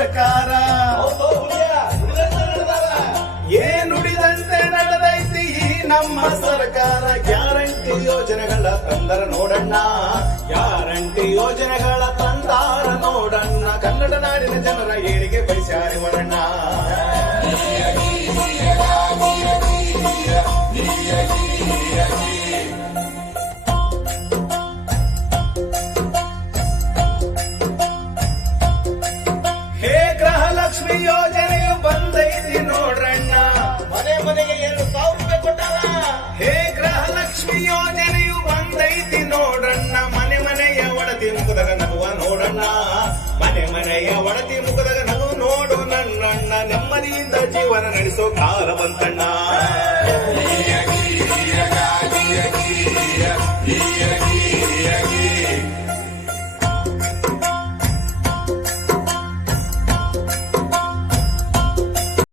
ಸರ್ಕಾರ ನುಡಿದಂತೆ ನಡೆದೈತಿ ಈ ನಮ್ಮ ಸರ್ಕಾರ. ಗ್ಯಾರಂಟಿ ಯೋಜನೆಗಳ ತಂದರ ನೋಡಣ್ಣ, ಗ್ಯಾರಂಟಿ ಯೋಜನೆಗಳ ತಂದಾರ ನೋಡಣ್ಣ. ಕನ್ನಡ ನಾಡಿನ ಜನರ ಏಳಿಗೆ ಬಯಸ್ಯಾರಿ ವರಣ್ಣ. ಹೇ ಗೃಹಲಕ್ಷ್ಮಿ ಯೋಜನೆಯು ಬಂದೈತಿ ನೋಡ್ರಣ್ಣ, ಮನೆ ಮನೆಗೆ 2,000 ರೂಪಾಯಿ ಕೊಟ್ಟಾರ. ಹೇ ಗೃಹಲಕ್ಷ್ಮಿ ಯೋಜನೆಯು ಬಂದೈತಿ ನೋಡ್ರಣ್ಣ. ಮನೆ ಮನೆಯ ಒಡತಿ ಮುಖದಾಗ ನಗುವ ನೋಡಣ್ಣ, ಮನೆ ಮನೆಯ ಒಡತಿ ಮುಖದಾಗ ನಗು ನೋಡು ನನ್ನಣ್ಣ. ನೆಮ್ಮದಿಯಿಂದ ಜೀವನ ನಡೆಸೋ ಕಾಲ ಬಂತಣ್ಣ.